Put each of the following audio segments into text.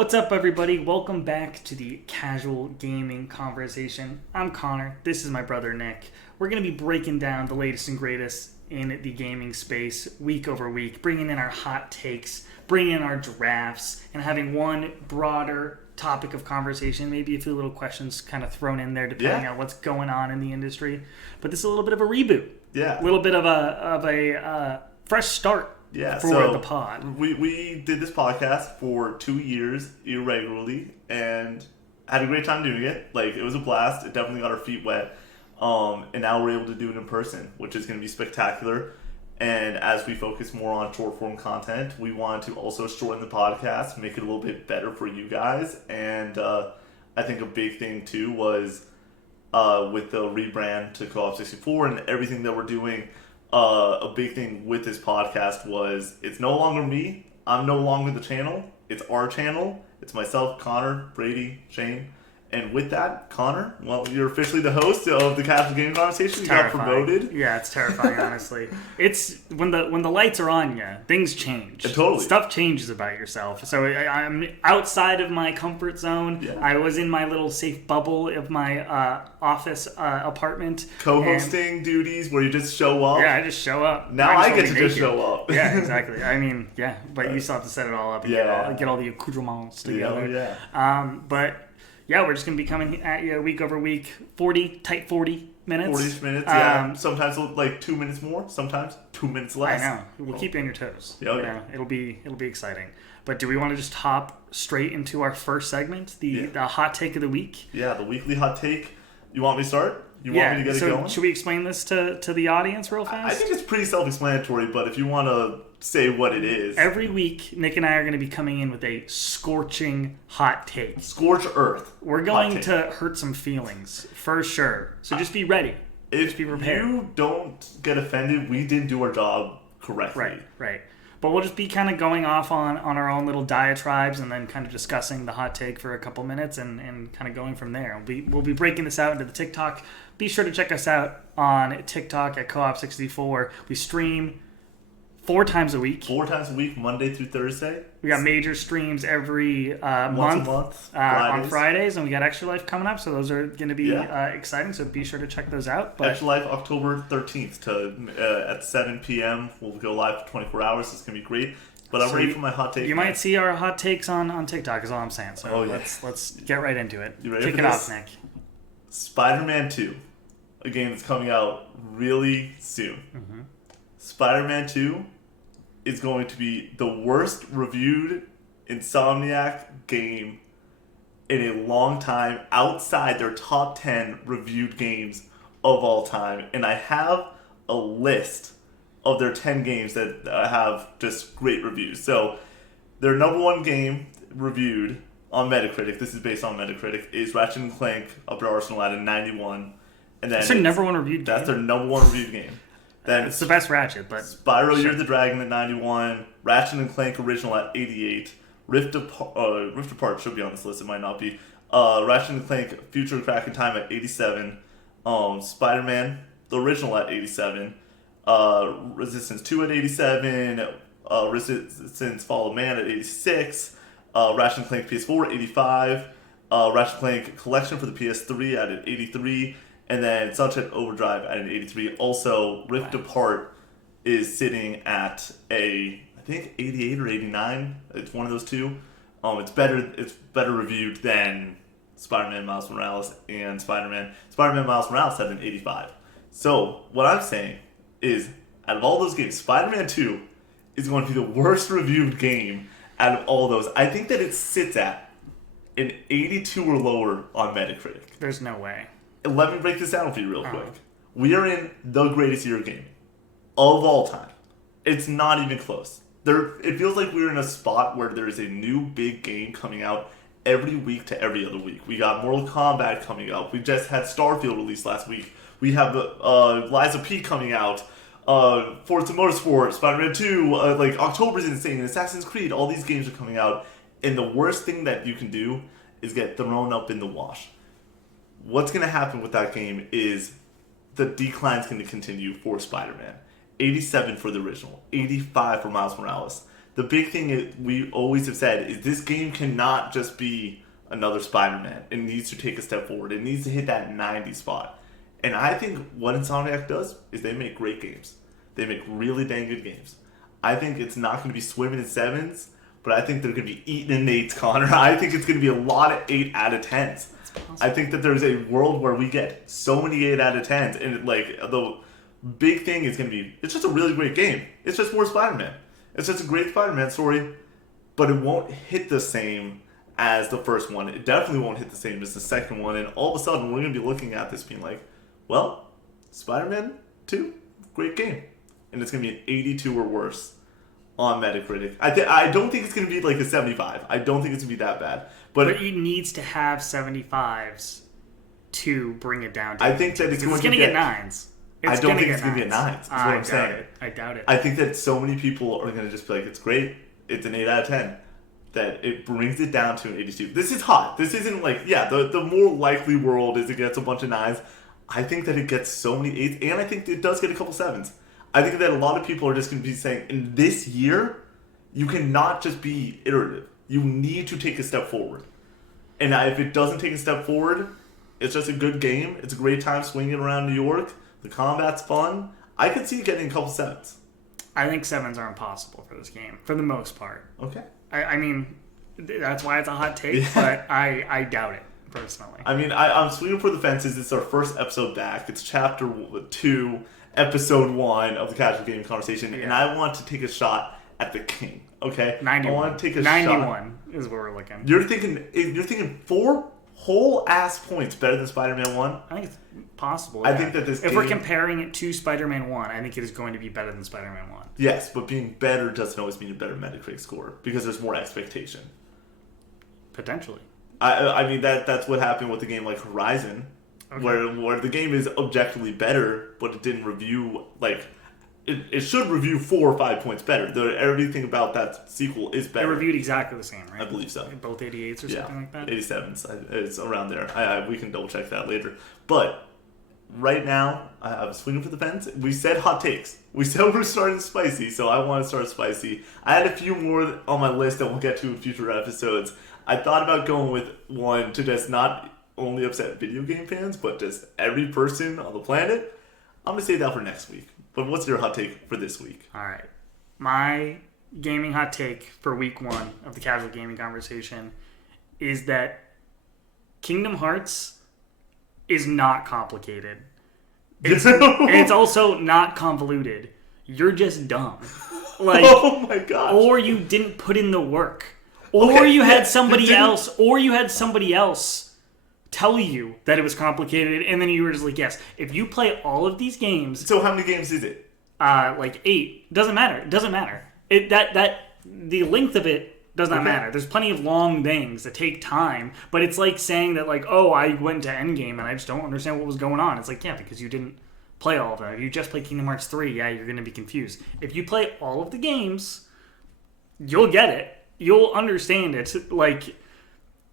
What's up, everybody? Welcome back to the Casual Gaming Conversation. I'm Connor. This is my brother, Nick. We're going to be breaking down the latest and greatest in the gaming space week over week, bringing in our hot takes, bringing in our drafts, and having one broader topic of conversation, maybe a few little questions kind of thrown in there depending on what's going on in the industry. But this is a little bit of a reboot. Yeah. A little bit of a fresh start. Yeah, for so the pod. We did this podcast for 2 years irregularly and had a great time doing it. Like, it was a blast. It definitely got our feet wet. And now we're able to do it in person, which is going to be spectacular. And as we focus more on short form content, we want to also shorten the podcast, make it a little bit better for you guys. And I think a big thing too was with the rebrand to Co-op 64 and everything that we're doing. A big thing with this podcast was it's no longer me. I'm no longer the channel. It's our channel. It's myself, Connor, Brady, Shane. And with that, Connor, well, you're officially the host of the Casual Gaming Conversation. You got promoted. Yeah, it's terrifying, honestly. It's when the lights are on you, things change. Totally. Stuff changes about yourself. So I'm outside of my comfort zone. Yeah. I was in my little safe bubble of my office apartment. Co-hosting duties where you just show up. Yeah, I just show up. Now I get to just show up. Yeah, exactly. I mean, yeah, but you still have to set it all up and get all the accoutrements together. Yeah. But yeah, we're just going to be coming at you week over week, 40 minutes. 40 minutes, yeah. Sometimes like 2 minutes more, sometimes 2 minutes less. I know. We'll keep you on your toes. Yeah. It'll be exciting. But do we want to just hop straight into our first segment, the hot take of the week? Yeah, the weekly hot take. You want me to start? You want me to get it going? Should we explain this to the audience real fast? I think it's pretty self-explanatory, but if you want to say what it is. Every week, Nick and I are going to be coming in with a scorching hot take. Scorch earth. We're going to hurt some feelings, for sure. So just be ready. If be prepared. You don't get offended, we didn't do our job correctly. Right. But we'll just be kind of going off on our own little diatribes and then kind of discussing the hot take for a couple minutes and kind of going from there. We'll be breaking this out into the TikTok. Be sure to check us out on TikTok at Co-op 64. We stream 4 times a week. 4 times a week, Monday through Thursday. We got major streams every once a month on Fridays, and we got Extra Life coming up, so those are going to be exciting, so be sure to check those out. But Extra Life, October 13th at 7 p.m. We'll go live for 24 hours. It's going to be great. But I'm ready for my hot take. You might see our hot takes on TikTok is all I'm saying, so let's get right into it. You ready Kick for it off, Nick. Spider-Man 2, a game that's coming out really soon. Mm-hmm. Spider-Man 2 is going to be the worst reviewed Insomniac game in a long time outside their top 10 reviewed games of all time. And I have a list of their 10 games that have just great reviews. So their number 1 game reviewed on Metacritic, this is based on Metacritic, is Ratchet & Clank Up Your Arsenal at a 91. And then that's their number 1 reviewed game? That's their number 1 reviewed game. Then it's the best Ratchet, but Spyro Year of the Dragon at 91, Ratchet & Clank Original at 88, Rift Apart should be on this list, it might not be, Ratchet & Clank Future Crack in Time at 87, Spider-Man the Original at 87, Resistance 2 at 87, Resistance Fall of Man at 86, Ratchet & Clank PS4 at 85, Ratchet & Clank Collection for the PS3 at 83, and then Sunset Overdrive at an 83. Also, Rift Apart is sitting at I think 88 or 89. It's one of those two. It's better reviewed than Spider-Man Miles Morales and Spider-Man. Spider-Man Miles Morales had an 85. So, what I'm saying is, out of all those games, Spider-Man 2 is going to be the worst reviewed game out of all those. I think that it sits at an 82 or lower on Metacritic. There's no way. Let me break this down for you real quick. We are in the greatest year of gaming of all time. It's not even close. It feels like we're in a spot where there is a new big game coming out every week to every other week. We got Mortal Kombat coming up. We just had Starfield released last week. We have Liza P coming out. Forza Motorsport, Spider-Man 2. October's insane. Assassin's Creed. All these games are coming out. And the worst thing that you can do is get thrown up in the wash. What's going to happen with that game is the decline's going to continue for Spider-Man. 87 for the original, 85 for Miles Morales. The big thing we always have said is this game cannot just be another Spider-Man. It needs to take a step forward. It needs to hit that 90 spot. And I think what Insomniac does is they make great games. They make really dang good games. I think it's not going to be swimming in 7s, but I think they're going to be eating in 8s, Connor. I think it's going to be a lot of 8 out of 10s. I think that there's a world where we get so many 8 out of 10s. And the big thing is going to be, it's just a really great game. It's just more Spider-Man. It's just a great Spider-Man story, but it won't hit the same as the first one. It definitely won't hit the same as the second one. And all of a sudden, we're going to be looking at this being like, well, Spider-Man 2, great game. And it's going to be an 82 or worse on Metacritic. I don't think it's going to be like a 75. I don't think it's going to be that bad. But it needs to have 75s to bring it down to I think that it's going to get 9s. I don't think it's going to get 9s. That's what I'm saying. I doubt it. I think that so many people are going to just be like, it's great. It's an 8 out of 10. That it brings it down to an 82. This is hot. This isn't like, the more likely world is it gets a bunch of 9s. I think that it gets so many 8s, and I think it does get a couple 7s. I think that a lot of people are just going to be saying, in this year, you cannot just be iterative. You need to take a step forward. And if it doesn't take a step forward, it's just a good game. It's a great time swinging around New York. The combat's fun. I could see it getting a couple 7s. I think 7s are impossible for this game, for the most part. Okay. I mean, that's why it's a hot take, but I doubt it, personally. I mean, I'm swinging for the fences. It's our first episode back. It's Chapter 2, Episode 1 of the Casual Gaming Conversation, and I want to take a shot at the king, okay? 91. I want to take a 91 shot. is where we're looking. You're thinking 4 whole ass points better than Spider-Man 1? I think it's possible. I think that this if we're comparing it to Spider-Man 1, I think it is going to be better than Spider-Man 1. Yes, but being better doesn't always mean a better Metacritic score, because there's more expectation. Potentially. I mean, that's what happened with a game like Horizon, where the game is objectively better, but it didn't review, like, it should review 4 or 5 points better. Everything about that sequel is better. It reviewed exactly the same, right? I believe so. Both 88s or something like that? 87s. It's around there. We can double check that later. But right now, I'm swinging for the fence. We said hot takes. We said we're starting spicy, so I want to start spicy. I had a few more on my list that we'll get to in future episodes. I thought about going with one to just not only upset video game fans, but just every person on the planet. I'm going to save that for next week. But what's your hot take for this week? All right. My gaming hot take for week 1 of the Casual Gaming Conversation is that Kingdom Hearts is not complicated. It's also not convoluted. You're just dumb. Like, oh my gosh. Or you didn't put in the work. Or you had somebody else tell you that it was complicated, and then you were just like, yes. If you play all of these games... So how many games is it? Like 8. Doesn't matter. The length of it does not matter. There's plenty of long things that take time, but it's like saying that, like, oh, I went to Endgame and I just don't understand what was going on. It's like, yeah, because you didn't play all of them. If you just play Kingdom Hearts 3, yeah, you're going to be confused. If you play all of the games, you'll get it. You'll understand it. Like,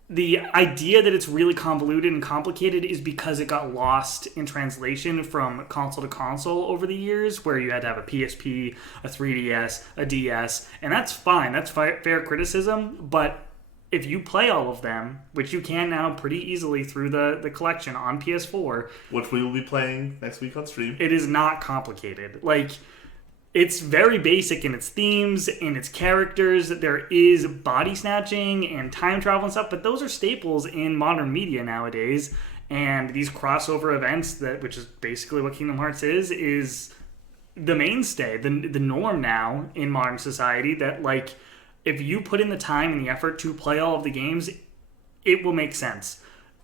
the idea that it's really convoluted and complicated is because it got lost in translation from console to console over the years, where you had to have a PSP, a 3DS, a DS, and that's fine. That's fair criticism, but if you play all of them, which you can now pretty easily through the collection on PS4... Which we will be playing next week on stream. It is not complicated. Like... It's very basic in its themes, in its characters. There is body snatching and time travel and stuff, but those are staples in modern media nowadays. And these crossover events, which is basically what Kingdom Hearts is the mainstay, the norm now in modern society. That, like, if you put in the time and the effort to play all of the games, it will make sense.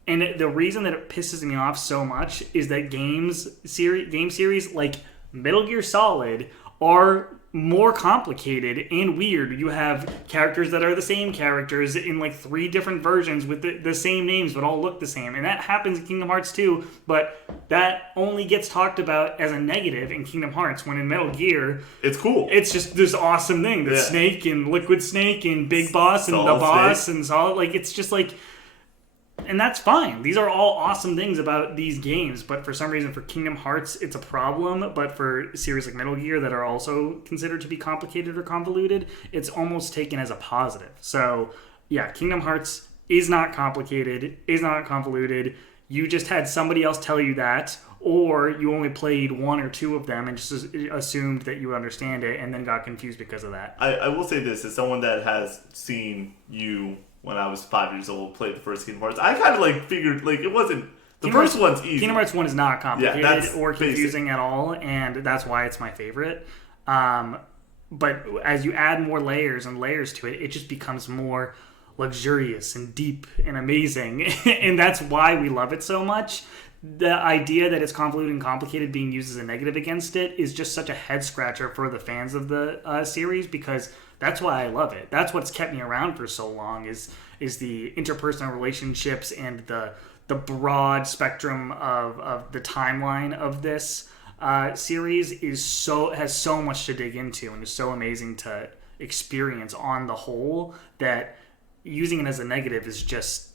And the reason that it pisses me off so much is that game series like Metal Gear Solid are more complicated and weird. You have characters that are the same characters in like 3 different versions with the same names but all look the same. And that happens in Kingdom Hearts 2, but that only gets talked about as a negative in Kingdom Hearts, when in Metal Gear... It's cool. It's just this awesome thing. The Snake and Liquid Snake and Big Boss and the Boss and Solid. Like, it's just like... And that's fine. These are all awesome things about these games, but for some reason for Kingdom Hearts it's a problem, but for series like Metal Gear that are also considered to be complicated or convoluted, it's almost taken as a positive. So yeah, Kingdom Hearts is not complicated, is not convoluted. You just had somebody else tell you that, or you only played one or two of them and just assumed that you would understand it and then got confused because of that. I will say this, as someone that has seen you when I was 5 years old play the first Kingdom Hearts, I kind of like figured like it wasn't the Kingdom first Hearts, one's easy. Kingdom Hearts 1 is not complicated or confusing basic at all, and that's why it's my favorite. But as you add more layers and layers to it, it just becomes more luxurious and deep and amazing. And that's why we love it so much. The idea that it's convoluted and complicated being used as a negative against it is just such a head scratcher for the fans of the series, because that's why I love it. That's what's kept me around for so long is the interpersonal relationships and the broad spectrum of the timeline of this series has so much to dig into and is so amazing to experience on the whole that using it as a negative is just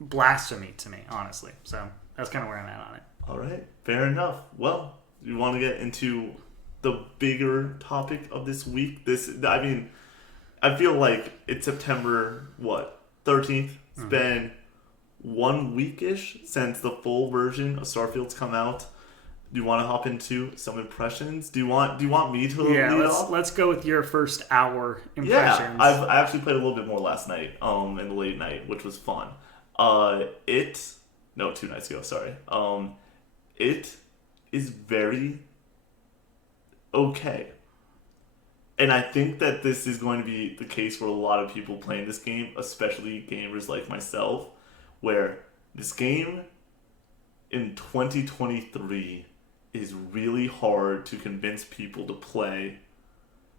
blasphemy to me, honestly. So that's kind of where I'm at on it. All right, fair enough. Well, you want to get into the bigger topic of this week? I feel like it's September 13th. It's been 1 week-ish since the full version of Starfield's come out. Do you want to hop into some impressions? Do you want me to lead off? Let's go with your first hour impressions. Yeah, I actually played a little bit more last night, in the late night, which was fun. 2 nights ago, sorry. It is very okay. And I think that this is going to be the case for a lot of people playing this game, especially gamers like myself, where this game in 2023 is really hard to convince people to play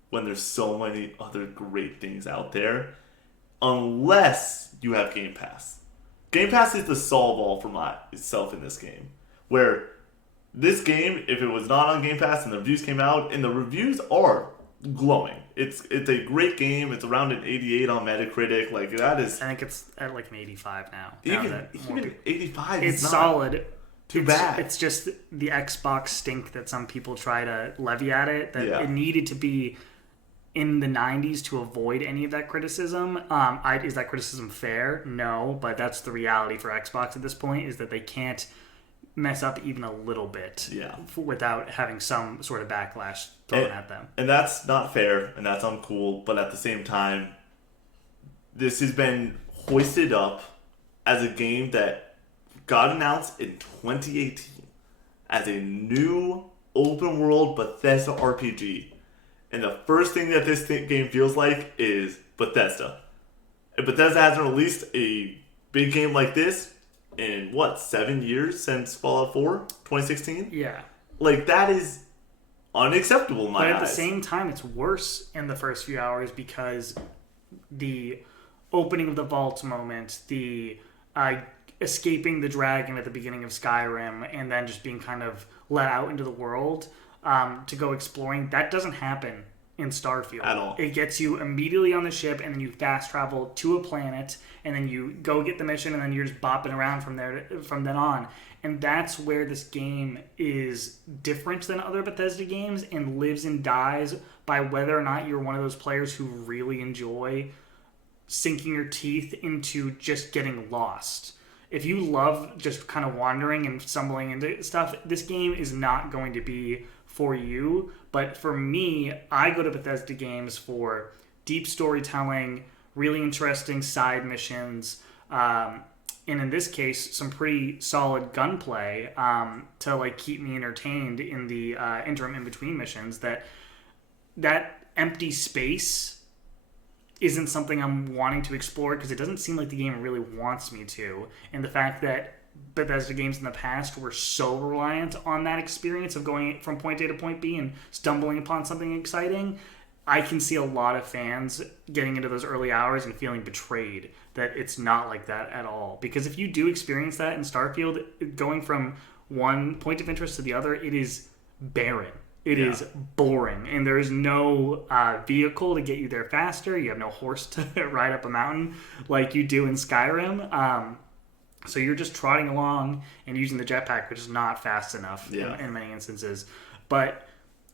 when there's so many other great things out there, unless you have Game Pass. Game Pass is the solve-all for myself in this game, where this game, if it was not on Game Pass and the reviews came out, and the reviews are glowing. It's a great game. It's around an 88 on Metacritic. Like, that is... I think it's at like an 85 now. Even 85 it's is not solid. too bad. It's just the Xbox stink that some people try to levy at it. That it needed to be in the 90s to avoid any of that criticism. Is that criticism fair? No, but that's the reality for Xbox at this point, is that they can't mess up even a little bit without having some sort of backlash thrown at them. And that's not fair, and that's uncool, but at the same time, this has been hoisted up as a game that got announced in 2018 as a new open world Bethesda RPG. And the first thing that this game feels like is Bethesda. And Bethesda hasn't released a big game like this in, 7 years since Fallout 4, 2016? Yeah. Like, that is unacceptable in my eyes. But at the same time, it's worse in the first few hours because the opening of the vault moment, the escaping the dragon at the beginning of Skyrim, and then just being kind of let out into the world to go exploring, that doesn't happen in Starfield at all. It gets you immediately on the ship, and then you fast travel to a planet, and then you go get the mission, and then you're just bopping around from then on. And that's where this game is different than other Bethesda games and lives and dies by whether or not you're one of those players who really enjoy sinking your teeth into just getting lost. If you love just kind of wandering and stumbling into stuff, this game is not going to be for you. But for me, I go to Bethesda games for deep storytelling, really interesting side missions, and in this case, some pretty solid gunplay to like keep me entertained in the interim in between missions. That empty space isn't something I'm wanting to explore because it doesn't seem like the game really wants me to. And the fact that Bethesda games in the past were so reliant on that experience of going from point A to point B and stumbling upon something exciting, I can see a lot of fans getting into those early hours and feeling betrayed that it's not like that at all. Because if you do experience that in Starfield, going from one point of interest to the other, it is barren. It is boring, and there's no vehicle to get you there faster. You have no horse to ride up a mountain like you do in Skyrim. So you're just trotting along and using the jetpack, which is not fast enough in many instances. But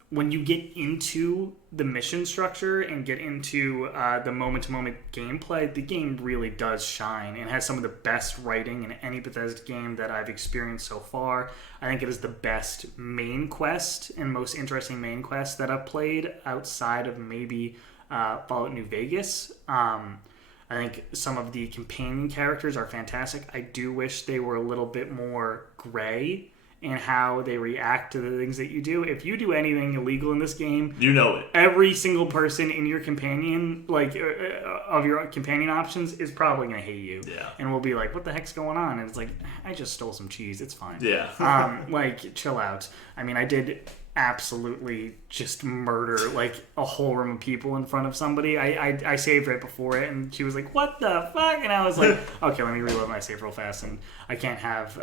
when you get into the mission structure and get into the moment-to-moment gameplay, the game really does shine and has some of the best writing in any Bethesda game that I've experienced so far. I think it is the best main quest and most interesting main quest that I've played outside of maybe Fallout New Vegas. I think some of the companion characters are fantastic. I do wish they were a little bit more gray in how they react to the things that you do. If you do anything illegal in this game, you know it. Every single person in your companion, of your companion options, is probably going to hate you. Yeah. And will be like, what the heck's going on? And it's like, I just stole some cheese. It's fine. Yeah. Chill out. I mean, I did absolutely just murder a whole room of people in front of somebody. I saved right before it, and she was like, what the fuck? And I was like, okay, let me reload my save real fast. And I can't have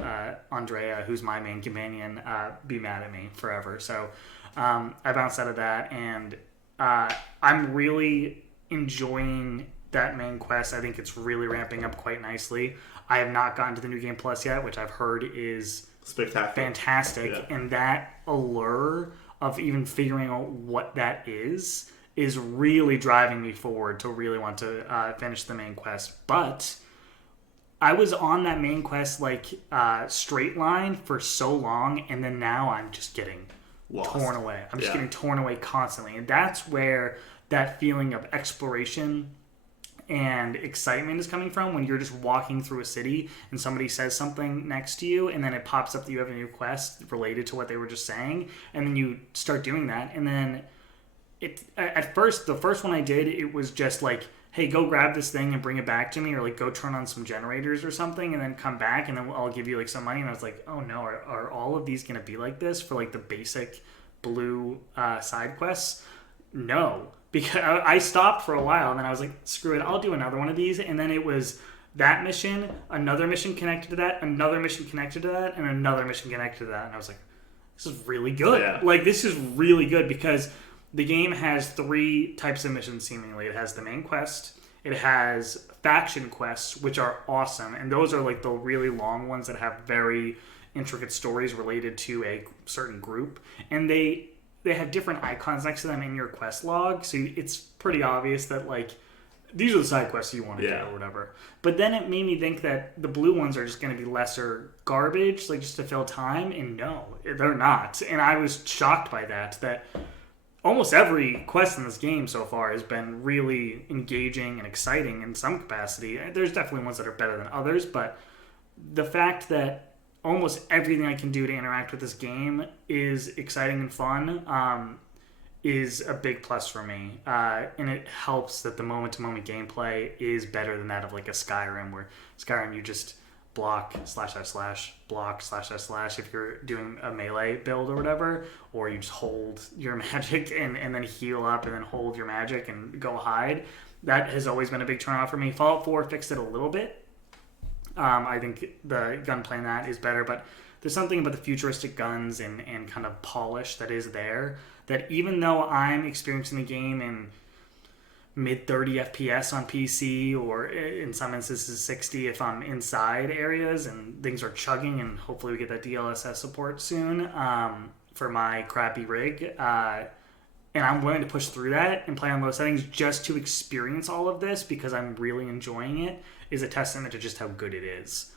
Andrea, who's my main companion, be mad at me forever. So I bounced out of that, and I'm really enjoying that main quest. I think it's really ramping up quite nicely. I have not gotten to the New Game Plus yet, which I've heard is spectacular, fantastic, and that allure of even figuring out what that is really driving me forward to really want to finish the main quest. But I was on that main quest straight line for so long, and then now I'm just getting torn away. I'm just getting torn away constantly, and that's where that feeling of exploration and excitement is coming from, when you're just walking through a city and somebody says something next to you, and then it pops up that you have a new quest related to what they were just saying, and then you start doing that. And then the first one I did, it was just like, hey, go grab this thing and bring it back to me, or go turn on some generators or something, and then come back, and then I'll give you some money. And I was like, oh no, are all of these going to be like this for the basic blue side quests? No. Because I stopped for a while, and then I was like, screw it, I'll do another one of these. And then it was that mission, another mission connected to that, another mission connected to that, and another mission connected to that. And I was like, this is really good. Yeah. This is really good, because the game has 3 types of missions, seemingly. It has the main quest, it has faction quests, which are awesome. And those are the really long ones that have very intricate stories related to a certain group. And they have different icons next to them in your quest log, so it's pretty obvious that these are the side quests you want to do or whatever. But then it made me think that the blue ones are just going to be lesser garbage, just to fill time, and no, they're not. And I was shocked by that almost every quest in this game so far has been really engaging and exciting in some capacity. There's definitely ones that are better than others, but the fact that almost everything I can do to interact with this game is exciting and fun is a big plus for me. And it helps that the moment-to-moment gameplay is better than that of a Skyrim, where Skyrim you just block / block / if you're doing a melee build or whatever, or you just hold your magic and then heal up and then hold your magic and go hide. That has always been a big turnoff for me. Fallout 4 fixed it a little bit. I think the gunplay in that is better, but there's something about the futuristic guns and kind of polish that is there, that even though I'm experiencing the game in mid 30 FPS on PC, or in some instances 60 if I'm inside areas and things are chugging, and hopefully we get that DLSS support soon for my crappy rig, and I'm willing to push through that and play on low settings just to experience all of this because I'm really enjoying it, is a testament to just how good it is.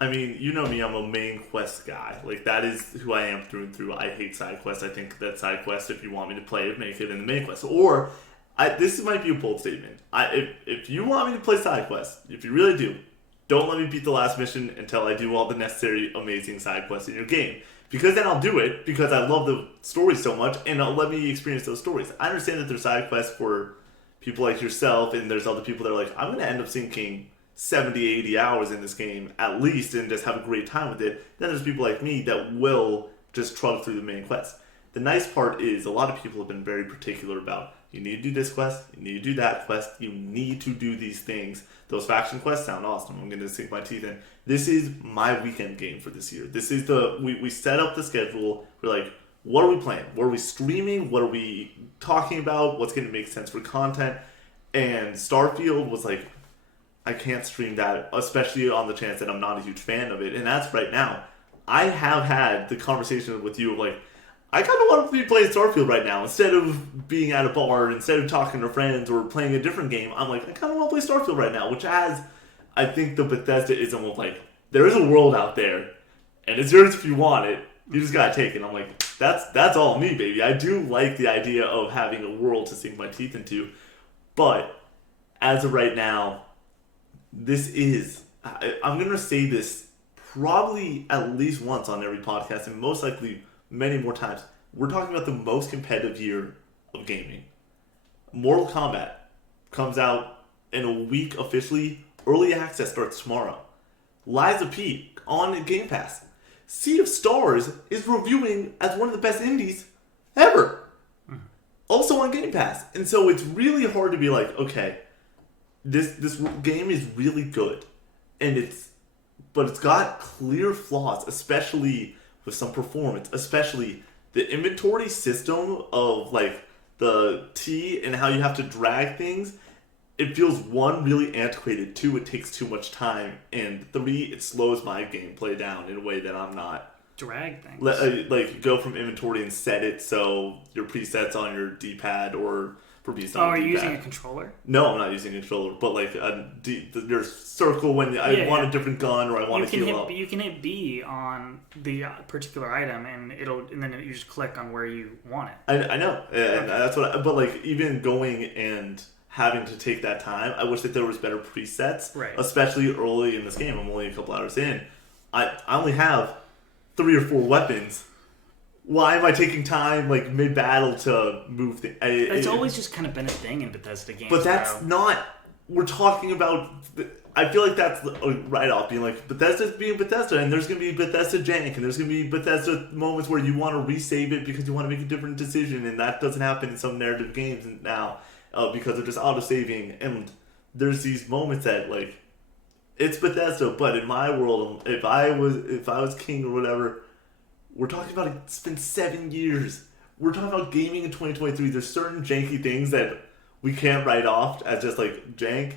I mean, you know me, I'm a main quest guy. That is who I am through and through. I hate side quests. I think that side quests, if you want me to play it, make it in the main quest. Or, this might be a bold statement. If you want me to play side quests, if you really do, don't let me beat the last mission until I do all the necessary amazing side quests in your game. Because then I'll do it, because I love the stories so much, and let me experience those stories. I understand that there's side quests for people like yourself, and there's other people that are like, I'm going to end up sinking 70, 80 hours in this game at least and just have a great time with it. Then there's people like me that will just trudge through the main quest. The nice part is a lot of people have been very particular about, you need to do this quest, you need to do that quest, you need to do these things. Those faction quests sound awesome. I'm going to sink my teeth in. This is my weekend game for this year. This is we set up the schedule. We're like, what are we playing? What are we streaming? What are we talking about? What's going to make sense for content? And Starfield was I can't stream that, especially on the chance that I'm not a huge fan of it. And that's right now. I have had the conversation with you of like, I kind of want to be playing Starfield right now. Instead of being at a bar, instead of talking to friends or playing a different game, I'm like, I kind of want to play Starfield right now, which has, I think, the Bethesda-ism of like, there is a world out there, and it's yours if you want it. You just gotta take it. I'm like, that's all me, baby. I do like the idea of having a world to sink my teeth into, but as of right now, this is, I'm gonna say this probably at least once on every podcast, and most likely many more times. We're talking about the most competitive year of gaming. Mortal Kombat comes out in a week officially. Early access starts tomorrow. Lies of P on Game Pass. Sea of Stars is reviewing as one of the best indies ever. Also on Game Pass. And so it's really hard to be like, okay, this game is really good. But it's got clear flaws, especially with some performance, especially the inventory system of like the T and how you have to drag things. It feels, 1, really antiquated, 2, it takes too much time, and 3, it slows my gameplay down in a way that I'm not. Drag things. Like, go from inventory and set it so your presets on your D-pad or for being are you using a controller? No, I'm not using a controller, but like your circle when I want a different gun or I want to heal up. You can hit B on the particular item, and then you just click on where you want it. I know, and that's what. But like even going and having to take that time, I wish that there was better presets, right? Especially early in this game. I'm only a couple hours in. I only have 3 or 4 weapons. Why am I taking time like mid battle to move things? It's always just kind of been a thing in Bethesda games. But that's not. We're talking about. I feel like that's a write-off, being like Bethesda's being Bethesda, and there's going to be Bethesda jank, and there's going to be Bethesda moments where you want to resave it because you want to make a different decision, and that doesn't happen in some narrative games now because they're just auto-saving. And there's these moments that like it's Bethesda, but in my world, if I was king or whatever. We're talking about it's been 7 years. We're talking about gaming in 2023. There's certain janky things that we can't write off as just like jank.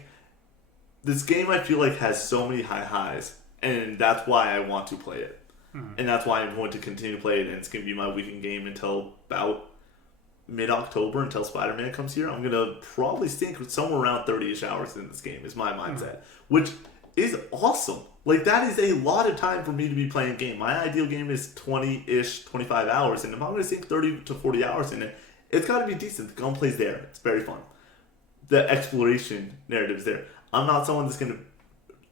This game I feel like has so many high highs, and that's why I want to play it. And that's why I'm going to continue to play it, and it's going to be my weekend game until about mid-October, until Spider-Man comes here. I'm going to probably sink somewhere around 30-ish hours in this game is my mindset, which is awesome. Like, that is a lot of time for me to be playing a game. My ideal game is 20-ish, 25 hours. And if I'm going to sink 30 to 40 hours in it, it's got to be decent. The gunplay's there. It's very fun. The exploration narrative is there. I'm not someone that's going to...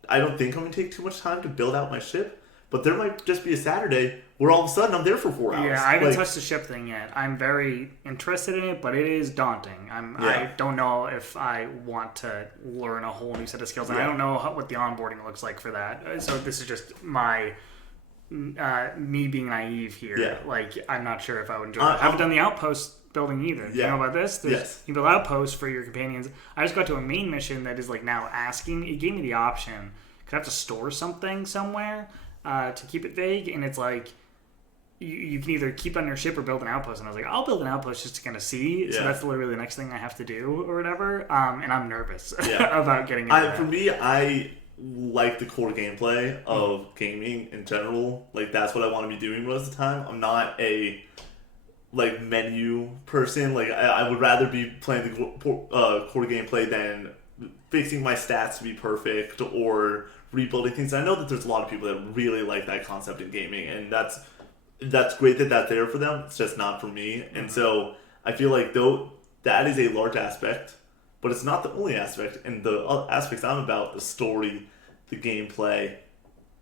I don't think I'm going to take too much time to build out my ship. But there might just be a Saturday where all of a sudden I'm there for 4 hours. Yeah, I haven't touched the ship thing yet. I'm very interested in it, but it is daunting. I don't know if I want to learn a whole new set of skills, and I don't know what the onboarding looks like for that. So this is just my me being naive here. Yeah. Like, I'm not sure if I would enjoy it. I haven't done the outpost building either. Do you know about this? You build outposts for your companions. I just got to a main mission that is like now asking. It gave me the option. Could I have to store something somewhere to keep it vague? And it's like, you can either keep on your ship or build an outpost. And I was like, I'll build an outpost just to kind of see. So that's literally the next thing I have to do or whatever. And I'm nervous about getting into that. For me, I like the core gameplay of gaming in general. Like, that's what I want to be doing most of the time. I'm not a like menu person. Like, I would rather be playing the core gameplay than fixing my stats to be perfect or rebuilding things. I know that there's a lot of people that really like that concept in gaming, and that's great that that's there for them. It's just not for me. And so I feel like though that is a large aspect, but it's not the only aspect. And the other aspects I'm about, the story, the gameplay,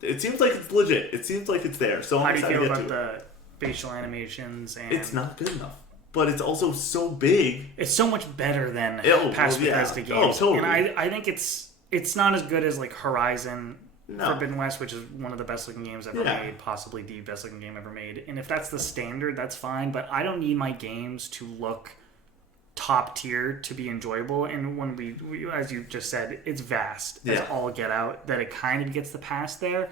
it seems like it's legit. It seems like it's there. So how do you feel about the facial animations? And it's not good enough, but it's also so big. It's so much better than past Bethesda games. Oh, totally. And I think it's not as good as like Horizon Forbidden West, which is one of the best looking games ever made, possibly the best looking game ever made. And if that's the standard, that's fine. But I don't need my games to look top tier to be enjoyable. And when we as you just said, it's vast as all get out, that it kind of gets the pass there.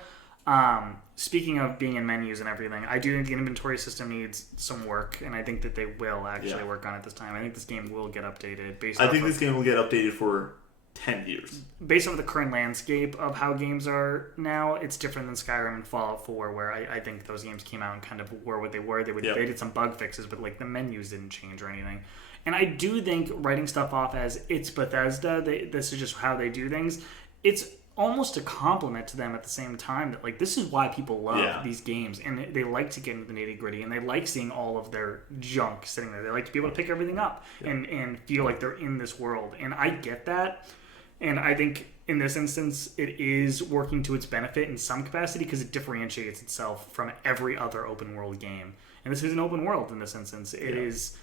Speaking of being in menus and everything, I do think the inventory system needs some work, and I think that they will actually work on it this time. I think this game will get updated. I think this game will get updated for 10 years. Based on the current landscape of how games are now, it's different than Skyrim and Fallout 4, where I think those games came out and kind of were what they were. They did some bug fixes, but like the menus didn't change or anything. And I do think writing stuff off as it's Bethesda, this is just how they do things, it's almost a compliment to them at the same time that like this is why people love these games, and they like to get into the nitty gritty, and they like seeing all of their junk sitting there. They like to be able to pick everything up and feel like they're in this world. And I get that, and I think in this instance it is working to its benefit in some capacity because it differentiates itself from every other open world game. And this is an open world in this instance. It is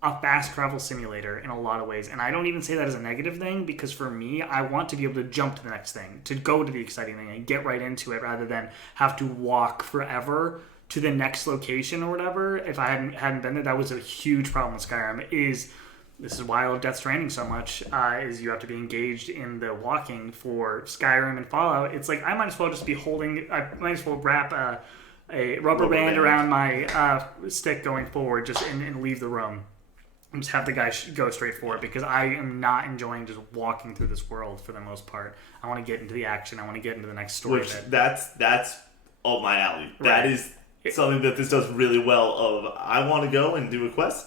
a fast travel simulator in a lot of ways. And I don't even say that as a negative thing, because for me, I want to be able to jump to the next thing, to go to the exciting thing and get right into it rather than have to walk forever to the next location or whatever. If I hadn't been there, that was a huge problem with Skyrim. This is why I love Death Stranding so much, is you have to be engaged in the walking. For Skyrim and Fallout, it's like I might as well just be I might as well wrap a rubber band around my stick going forward just and leave the room. And just have the guy go straight for it, because I am not enjoying just walking through this world for the most part. I want to get into the action. I want to get into the next story. Which that's up my alley. Right. That is something that this does really well. Of I want to go and do a quest.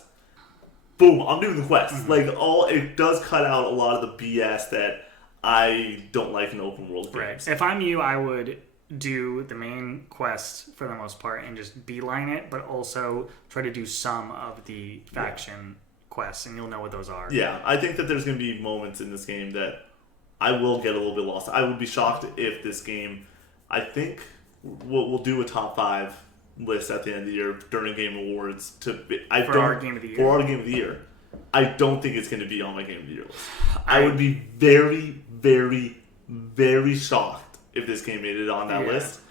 Boom! I'm doing the quest. Mm-hmm. Like it does cut out a lot of the BS that I don't like in open world games. Right. If I'm you, I would do the main quest for the most part and just beeline it, but also try to do some of the faction quests, and you'll know what those are. Yeah, I think that there's going to be moments in this game that I will get a little bit lost. I would be shocked if this game, I think we'll do a top 5 list at the end of the year during Game Awards for our Game of the Year. For our Game of the Year. I don't think it's going to be on my Game of the Year list. I would be very, very, very shocked if this game made it on that list.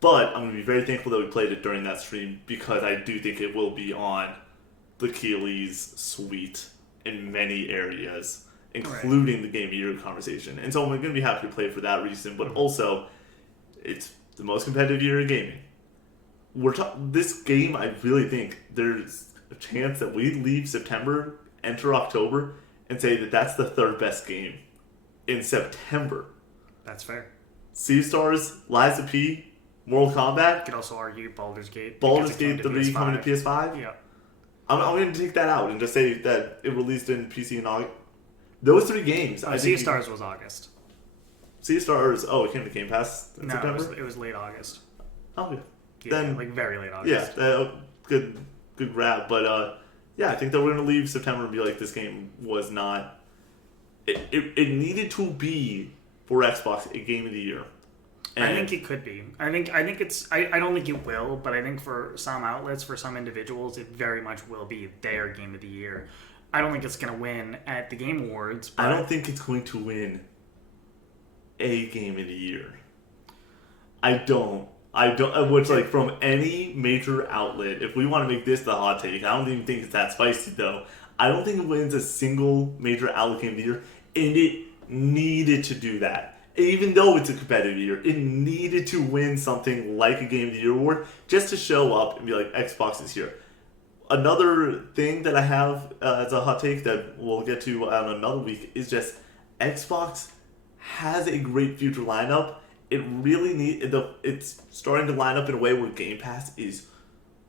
But I'm going to be very thankful that we played it during that stream, because I do think it will be on the Keeley's suite in many areas, including the Game of the Year conversation. And so I'm going to be happy to play it for that reason, but also it's the most competitive year in gaming. This game, I really think there's a chance that we leave September, enter October, and say that that's the third best game in September. That's fair. Sea Stars, Lies of P, Mortal Kombat. You could also argue Baldur's Gate. Baldur's Gate 3 coming to PS5. Yeah. I'm going to take that out and just say that it released in PC in August. Those 3 games. Sea of Stars was August. Sea of Stars, it came to Game Pass in September? It was late August. Oh, yeah. Then, like very late August. Yeah, good grab. But, I think that we're going to leave September and be like, this game was not... It needed to be, for Xbox, a Game of the Year. And I think it could be. I think it's... I don't think it will, but I think for some outlets, for some individuals, it very much will be their Game of the Year. I don't think it's going to win at the Game Awards. But I don't think it's going to win a Game of the Year. I don't. Which, like, from any major outlet, if we want to make this the hot take, I don't even think it's that spicy, though. I don't think it wins a single major outlet Game of the Year, and it needed to do that. Even though it's a competitive year, it needed to win something like a Game of the Year award just to show up and be like, Xbox is here. Another thing that I have as a hot take that we'll get to on another week is just Xbox has a great future lineup. It really it's starting to line up in a way where Game Pass is...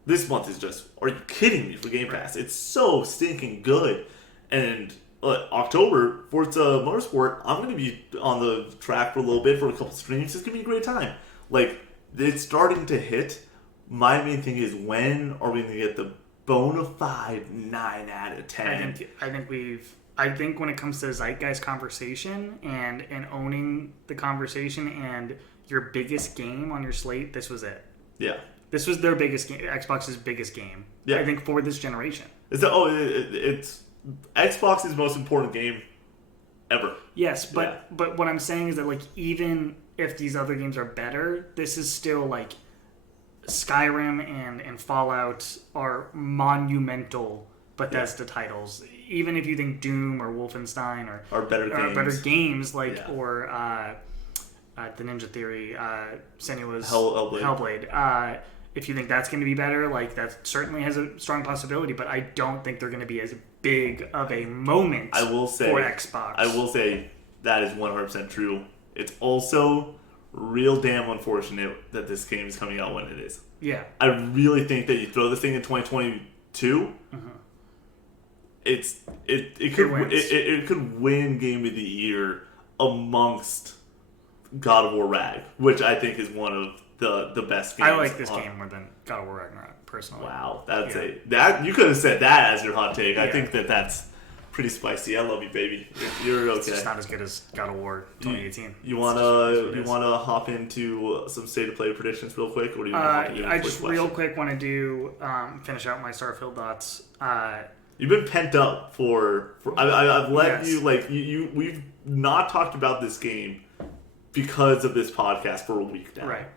This month is just... Are you kidding me for Game Pass? It's so stinking good. And... October, Forza Motorsport, I'm going to be on the track for a little bit for a couple streams. It's going to be a great time. Like, it's starting to hit. My main thing is, when are we going to get the bona fide 9 out of 10? I think when it comes to zeitgeist conversation and owning the conversation and your biggest game on your slate, this was it. Yeah. This was their biggest game, Xbox's biggest game. Yeah. I think for this generation. It's Xbox's most important game ever. Yes, but what I'm saying is that, like, even if these other games are better, this is still, like, Skyrim and Fallout are monumental Bethesda titles. Even if you think Doom or Wolfenstein are better games, like or the Ninja Theory, Senua's Hellblade. if you think that's going to be better, like that certainly has a strong possibility. But I don't think they're going to be as big of a moment for Xbox. I will say that is 100% true. It's also real damn unfortunate that this game is coming out when it is. Yeah. I really think that you throw this thing in 2022, it could win Game of the Year amongst God of War Rag, which I think is one of the best games. I like this game more than God of War Ragnarok, personally. Wow, that you could have said that as your hot take. Yeah. I think that's pretty spicy. I love you, baby. You're okay. It's just not as good as God of War 2018. You wanna hop into some state of play predictions real quick, or do you want to do? I just real quick want to do finish out my Starfield thoughts. You've been pent up for I've let you we've not talked about this game because of this podcast for a week now. Right.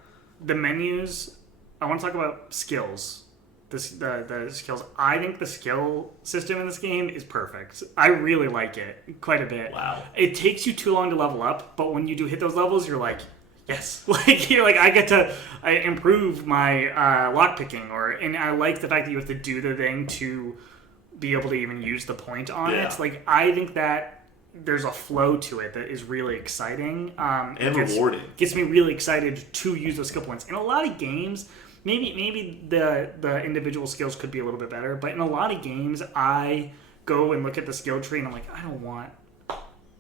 The menus. I want to talk about skills. The skills. I think the skill system in this game is perfect. I really like it quite a bit. Wow. It takes you too long to level up, but when you do hit those levels, you're like, yes. Like you're like, I get to improve my lockpicking, and I like the fact that you have to do the thing to be able to even use the point on it. Like I think that there's a flow to it that is really exciting. And rewarding. Gets me really excited to use those skill points. In a lot of games, maybe the individual skills could be a little bit better, but in a lot of games, I go and look at the skill tree and I'm like, I don't want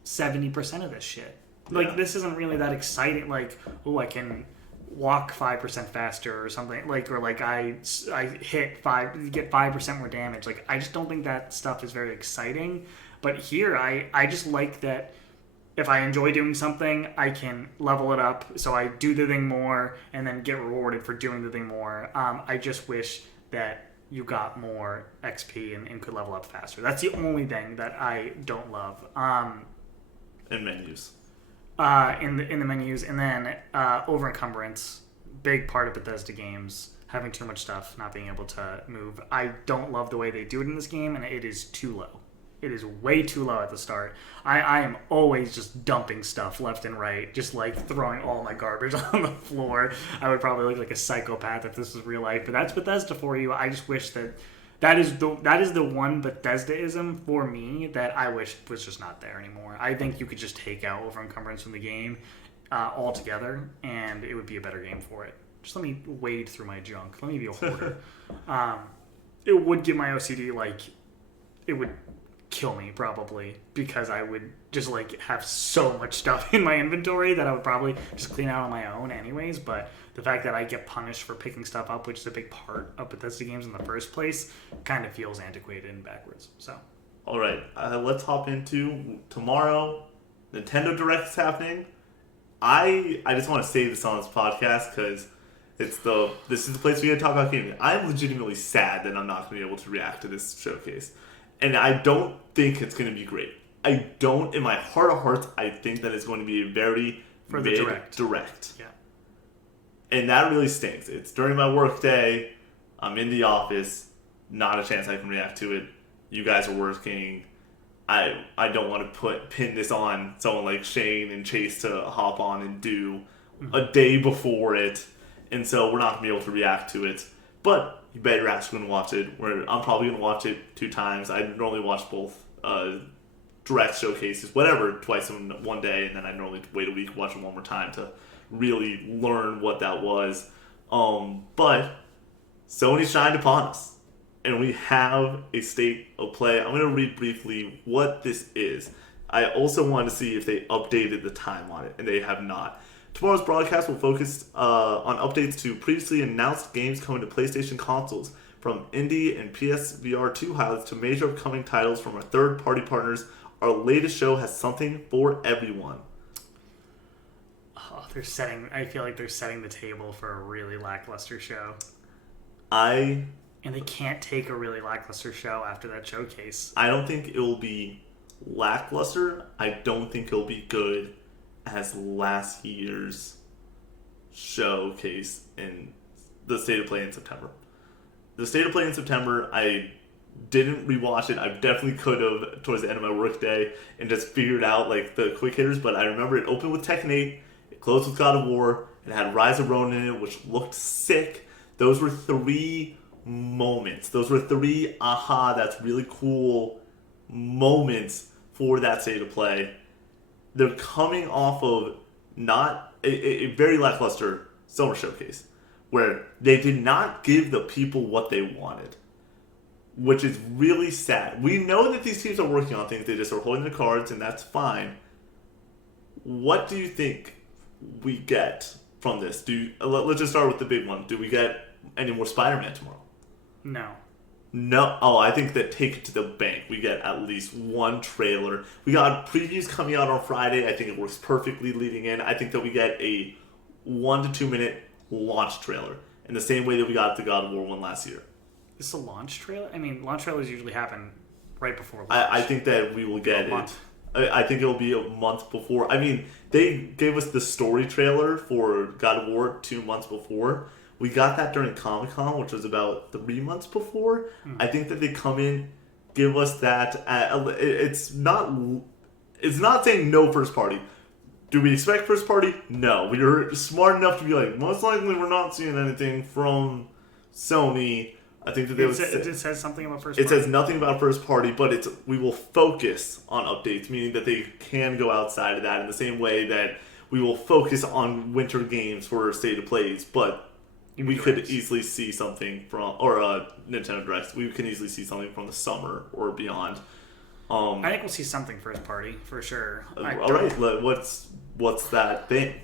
70% of this shit. Like, this isn't really that exciting. Like, oh, I can walk 5% faster or something. Like, or like I hit get 5% more damage. Like, I just don't think that stuff is very exciting. But here, I just like that if I enjoy doing something, I can level it up. So I do the thing more and then get rewarded for doing the thing more. I just wish that you got more XP and could level up faster. That's the only thing that I don't love. In menus. In the menus. And then over encumbrance. Big part of Bethesda games. Having too much stuff, not being able to move. I don't love the way they do it in this game, and it is too low. It is way too low at the start. I am always just dumping stuff left and right, just like throwing all my garbage on the floor. I would probably look like a psychopath if this was real life, but that's Bethesda for you. I just wish that is the one Bethesda-ism for me that I wish was just not there anymore. I think you could just take out over encumbrance from the game altogether, and it would be a better game for it. Just let me wade through my junk. Let me be a hoarder. It would give my OCD it would kill me probably, because I would just have so much stuff in my inventory that I would probably just clean out on my own anyways. But the fact that I get punished for picking stuff up, which is a big part of Bethesda games in the first place, kind of feels antiquated and backwards. So all right, let's hop into tomorrow. Nintendo Direct is happening. I just want to say this on this podcast because this is the place we gotta talk about gaming. I'm legitimately sad that I'm not gonna be able to react to this showcase. And I don't think it's going to be great. I don't, in my heart of hearts, I think that it's going to be a very direct. Yeah. And that really stinks. It's during my work day. I'm in the office. Not a chance I can react to it. You guys are working. I don't want to pin this on someone like Shane and Chase to hop on and do a day before it. And so we're not going to be able to react to it. But you bet your ass you're going to watch it. I'm probably going to watch it 2 times. I normally watch both direct showcases, whatever, twice in one day, and then I normally wait a week, watch them one more time to really learn what that was. But Sony shined upon us, and we have a state of play. I'm going to read briefly what this is. I also wanted to see if they updated the time on it, and they have not. Tomorrow's broadcast will focus on updates to previously announced games coming to PlayStation consoles, from indie and PSVR 2 highlights to major upcoming titles from our third-party partners. Our latest show has something for everyone. Oh, I feel like they're setting the table for a really lackluster show. And they can't take a really lackluster show after that showcase. I don't think it will be lackluster. I don't think it'll be good as last year's showcase in the State of Play in September. The State of Play in September, I didn't rewatch it. I definitely could have towards the end of my workday and just figured out the quick hitters, but I remember it opened with Tekken 8, it closed with God of War, it had Rise of Ronin in it, which looked sick. those were 3 moments. Those were 3 that's really cool moments for that state of play. They're coming off of not a very lackluster summer showcase where they did not give the people what they wanted, which is really sad. We know that these teams are working on things. They just are holding their cards, and that's fine. What do you think we get from this? Let's just start with the big one. Do we get any more Spider-Man tomorrow? No. Oh, I think that take it to the bank. We get at least 1 trailer. We got previews coming out on Friday. I think it works perfectly leading in. I think that we get a 1 to 2 minute launch trailer in the same way that we got the God of War one last year. Is this a launch trailer? I mean, launch trailers usually happen right before launch. I think that we will get it. I think it'll be a month before. I mean, they gave us the story trailer for God of War 2 months before. We got that during Comic-Con, which was about 3 months before. I think that they come in, give us that. It's not saying no first party. Do we expect first party? No. We were smart enough to be like, most likely we're not seeing anything from Sony. I think that it says something about first party. It says nothing about first party, but we will focus on updates, meaning that they can go outside of that in the same way that we will focus on winter games for state of plays, but we could easily see something from, or Nintendo Directs, we can easily see something from the summer or beyond. I think we'll see something first party, for sure. Alright, what's that thing?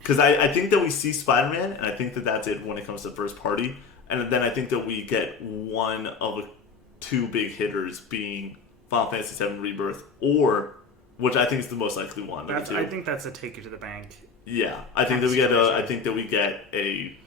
Because I think that we see Spider-Man, and I think that that's it when it comes to first party. And then I think that we get one of the 2 big hitters being Final Fantasy VII Rebirth, or, which I think is the most likely one. I think that's a take it to the bank. Yeah, I think that we get a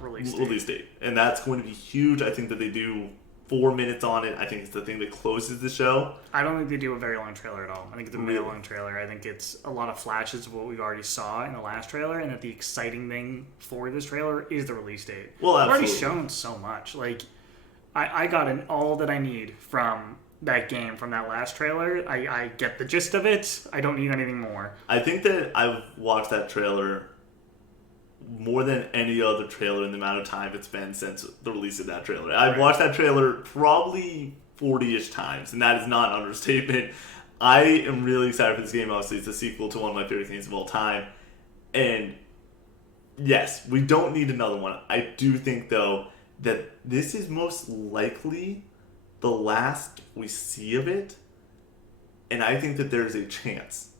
release date, and that's going to be huge. I think that they do 4 minutes on it. I think it's the thing that closes the show. I don't think they do a very long trailer at all. I think it's a very long trailer. I think it's a lot of flashes of what we already saw in the last trailer, and that the exciting thing for this trailer is the release date. Well, I've already shown so much. Like, I got all that I need from that game, from that last trailer. I get the gist of it. I don't need anything more. I think that I've watched that trailer more than any other trailer in the amount of time it's been since the release of that trailer. I've watched that trailer probably 40-ish times, and that is not an understatement. I am really excited for this game. Obviously, it's a sequel to one of my favorite games of all time. And yes, we don't need another one. I do think, though, that this is most likely the last we see of it. And I think that there's a chance.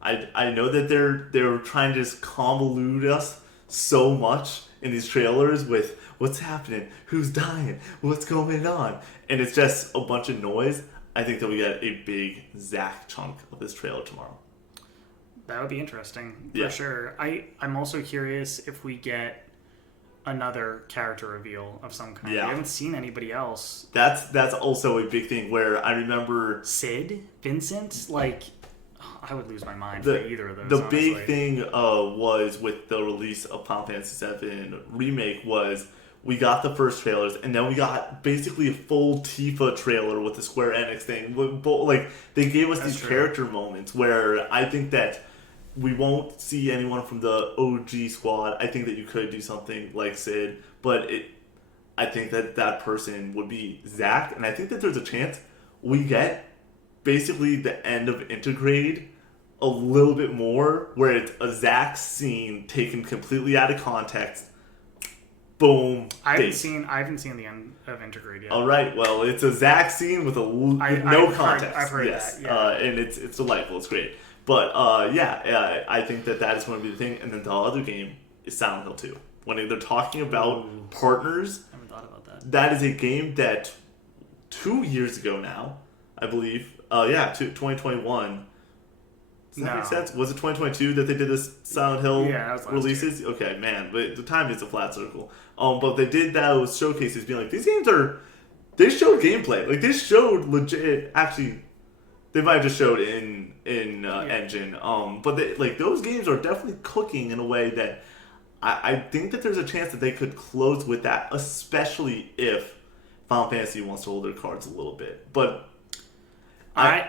I know that they're trying to just convolute us so much in these trailers with what's happening, who's dying, what's going on, and it's just a bunch of noise. I think that we get a big Zach chunk of this trailer tomorrow. That would be interesting, for sure. I'm also curious if we get another character reveal of some kind. Yeah. We haven't seen anybody else. That's also a big thing where I remember Sid, Vincent, like, I would lose my mind for either of those. The honestly. Big thing was with the release of Final Fantasy VII Remake was we got the first trailers, and then we got basically a full Tifa trailer with the Square Enix thing. Like, they gave us these character moments where I think that we won't see anyone from the OG squad. I think that you could do something like Sid, but I think that person would be Zack, and I think that there's a chance we get basically the end of Intergrade a little bit more, where it's a Zack scene taken completely out of context. Boom. I haven't seen the end of Intergrade yet. All right. Well, it's a Zack scene with no context. I've heard that. Yeah. And it's delightful. It's great. But I think that is going to be the thing. And then the other game is Silent Hill 2. When they're talking about partners, I haven't thought about that. That is a game that 2 years ago now, I believe. 2021. Does that make sense? Was it 2022 that they did this Silent Hill releases? Year. Okay, man, but the time is a flat circle. But they did those showcases, being like, these games they showed gameplay. Like, they showed legit. Actually, they might have just showed in Engine. But those games are definitely cooking in a way that I think that there's a chance that they could close with that, especially if Final Fantasy wants to hold their cards a little bit. But I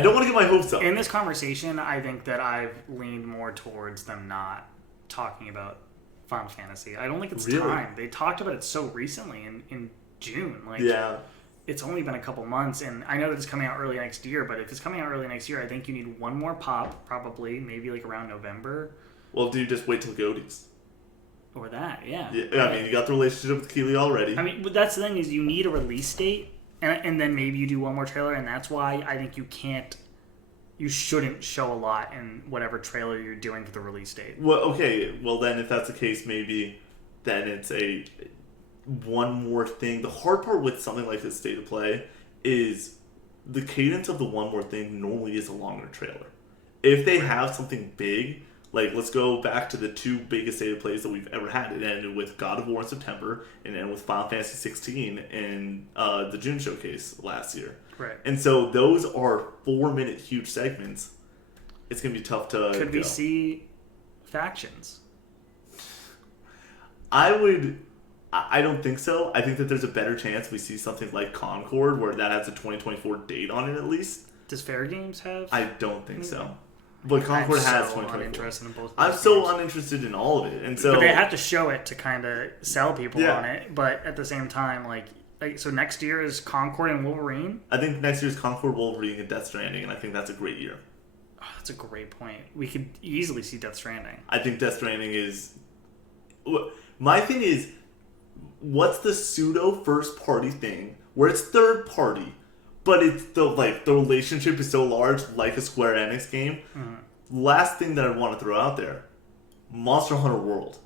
don't want to get my hopes up. In this conversation, I think that I've leaned more towards them not talking about Final Fantasy. I don't think it's Really? time. They talked about it so recently in June. Like, Yeah. it's only been a couple months, and I know that it's coming out early next year, but if it's coming out early next year, I think you need one more pop, probably, maybe like around November. Well, do you just wait till Goaties? Or that, yeah. Yeah, I mean, you got the relationship with Keeley already. I mean, but that's the thing is you need a release date, and then maybe you do one more trailer, and that's why I think you shouldn't show a lot in whatever trailer you're doing for the release date. Well, okay. Well, then if that's the case, maybe then it's a one more thing. The hard part with something like this state of play is the cadence of the one more thing normally is a longer trailer. If they have something big, like let's go back to the two biggest state of plays that we've ever had. It ended with God of War in September, and ended with Final Fantasy 16 in the June showcase last year. Right. And so those are 4-minute huge segments. It's gonna be tough to. Could we see factions? I don't think so. I think that there's a better chance we see something like Concord, where that has a 2024 date on it at least. Does Fair Games have? I don't think so. But Concord has so 2024. uninterested in both. I'm so uninterested in all of it, and so But they have to show it to kind of sell people Yeah. on it. But at the same time, like so next year is Concord and Wolverine. I think next year's Concord, Wolverine, and Death Stranding, and I think that's a great year. Oh, that's a great point. We could easily see Death Stranding. I think Death Stranding is. My thing is, what's the pseudo first party thing where it's third party, but it's the relationship is so large, like a Square Enix game. Mm-hmm. Last thing that I want to throw out there, Monster Hunter World.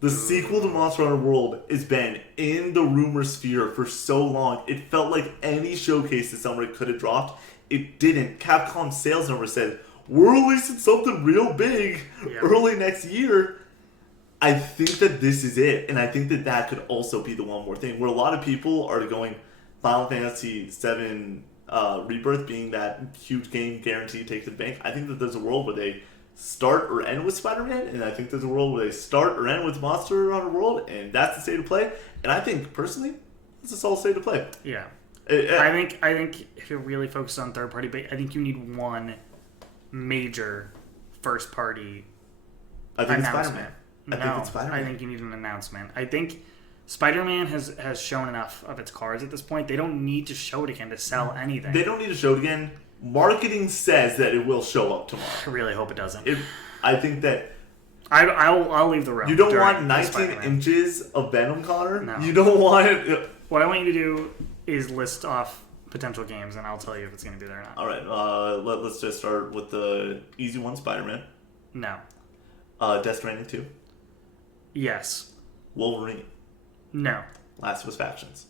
The sequel to Monster Hunter World has been in the rumor sphere for so long. It felt like any showcase that somebody could have dropped. It didn't. Capcom's sales number said, we're releasing something real big early next year. I think that this is it. And I think that that could also be the one more thing. Where a lot of people are going Final Fantasy VII Rebirth being that huge game guaranteed to take to the bank. I think that there's a world where they start or end with Spider-Man, and I think there's a world where they start or end with Monster Hunter World, and that's the state of play. And I think, personally, it's a solid state of play. Yeah. I think if you're really focused on third party, but I think you need one major first party announcement. I think it's Spider-Man. I think you need an announcement. I think Spider-Man has shown enough of its cards at this point. They don't need to show it again to sell anything. They don't need to show it again. Marketing says that it will show up tomorrow. I really hope it doesn't. I think that I'll leave the room. You don't want 19 inches of Venom, Connor. No. You don't want it. What I want you to do is list off potential games, and I'll tell you if it's going to be there or not. All right. Let's just start with the easy one: Spider-Man. No. Death Stranding 2. Yes. Wolverine. No. Last of Us Factions.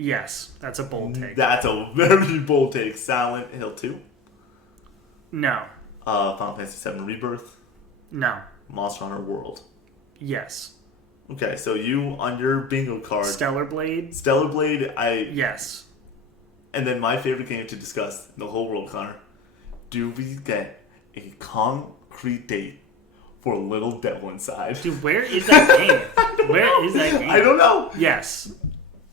Yes, that's a bold take. That's a very bold take. Silent Hill 2. No. Final Fantasy VII Rebirth. No. Monster Hunter World. Yes. Okay, so you on your bingo card. Stellar Blade. Stellar Blade. Yes. And then my favorite game to discuss in the whole world, Connor. Do we get a concrete date for Little Devil Inside? Dude, where is that game? Where is that game? I don't know. Yes.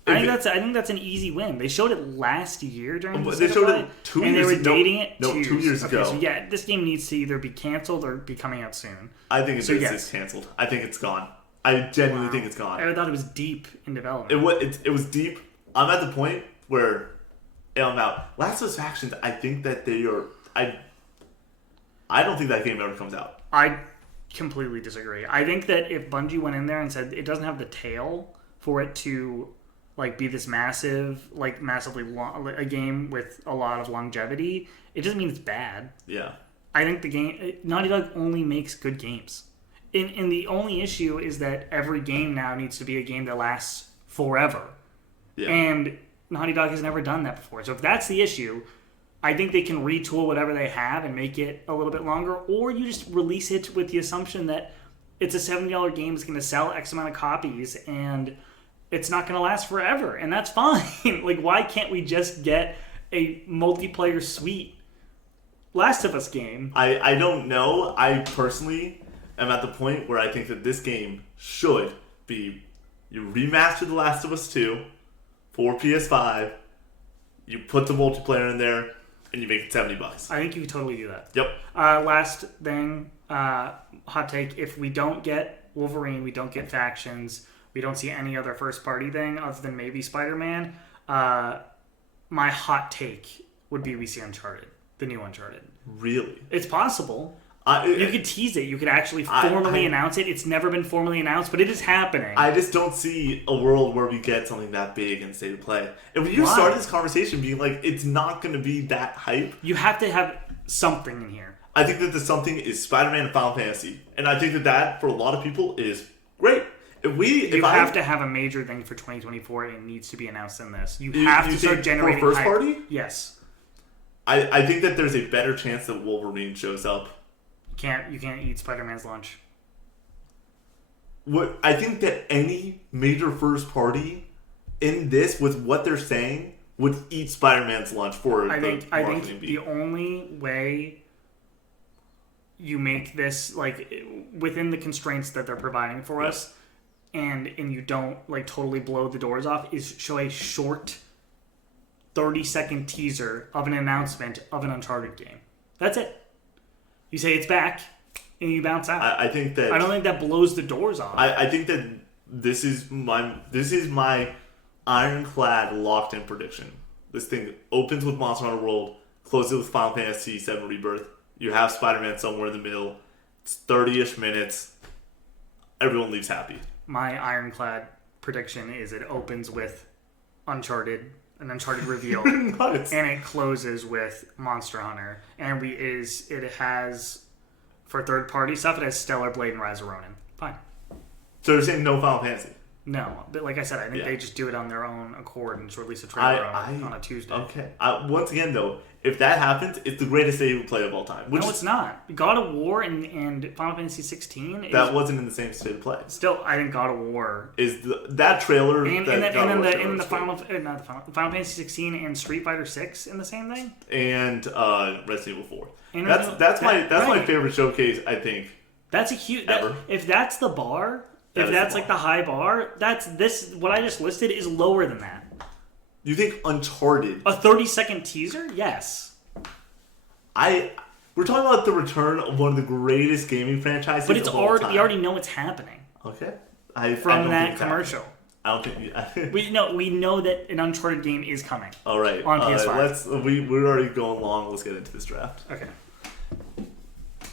I think that's an easy win. They showed it last year during the They showed it 2 years ago. and they were dating it. No, 2 years ago. So yeah, this game needs to either be canceled or be coming out soon. I think it's canceled. I think it's gone. I genuinely think it's gone. I thought it was deep in development. It was deep. I'm at the point where I'm out. Last of Us Factions, I think that they are. I don't think that game ever comes out. I completely disagree. I think that if Bungie went in there and said it doesn't have the tail for it to be this massively long, a game with a lot of longevity, it doesn't mean it's bad. Yeah. I think the game Naughty Dog only makes good games. And the only issue is that every game now needs to be a game that lasts forever. Yeah. And Naughty Dog has never done that before. So if that's the issue, I think they can retool whatever they have and make it a little bit longer, or you just release it with the assumption that it's a $70 game that's going to sell X amount of copies and it's not going to last forever, and that's fine. Why can't we just get a multiplayer sweet Last of Us game? I don't know. I personally am at the point where I think that this game should be, you remaster The Last of Us 2 for PS5, you put the multiplayer in there, and you make it $70. I think you could totally do that. Yep. Last thing, hot take, if we don't get Wolverine, we don't get Factions, we don't see any other first-party thing other than maybe Spider-Man, my hot take would be we see Uncharted, the new Uncharted. Really? It's possible. You could tease it. You could actually formally announce it. It's never been formally announced, but it is happening. I just don't see a world where we get something that big in State of Play. If you started this conversation being like, it's not going to be that hype. You have to have something in here. I think that the something is Spider-Man and Final Fantasy. And I think that for a lot of people is great. You have to have a major thing for 2024 and it needs to be announced in this. You have to start generating for first hype. party? Yes. I think that there's a better chance that Wolverine shows up. You can't eat Spider-Man's lunch. I think that any major first party in this, with what they're saying, would eat Spider-Man's lunch for I think the only way you make this like within the constraints that they're providing for us, and you don't like totally blow the doors off, is show a short 30-second teaser of an announcement of an Uncharted game. That's it. You say it's back, and you bounce out. I think that... I don't think that blows the doors off. I think that this is my ironclad locked-in prediction. This thing opens with Monster Hunter World, closes with Final Fantasy VII Rebirth. You have Spider-Man somewhere in the middle. It's 30-ish minutes. Everyone leaves happy. My ironclad prediction is it opens with an Uncharted reveal, Nice. And it closes with Monster Hunter, and it has for third party stuff. It has Stellar Blade and Rise of Ronin. Fine. So you're saying no Final Fantasy? No, but like I said, I think they just do it on their own accord and just release a trailer on a Tuesday. Okay. Once again, though, if that happens, it's the greatest State of Play of all time. No, it's not. God of War and Final Fantasy 16. That wasn't in the same State of Play. Still, I think God of War is that trailer. And then the Final Fantasy 16 and Street Fighter 6 in the same thing. And Resident Evil 4. That's my favorite showcase. I think that's a huge. Ever. If that's the bar. If that's like the high bar, what I just listed is lower than that. You think Uncharted? A 30-second teaser? Yes. We're talking about the return of one of the greatest gaming franchises. But we already know it's happening. Okay. From that commercial. I don't think we know that an Uncharted game is coming. All right. On PS5. We're already going long. Let's get into this draft. Okay.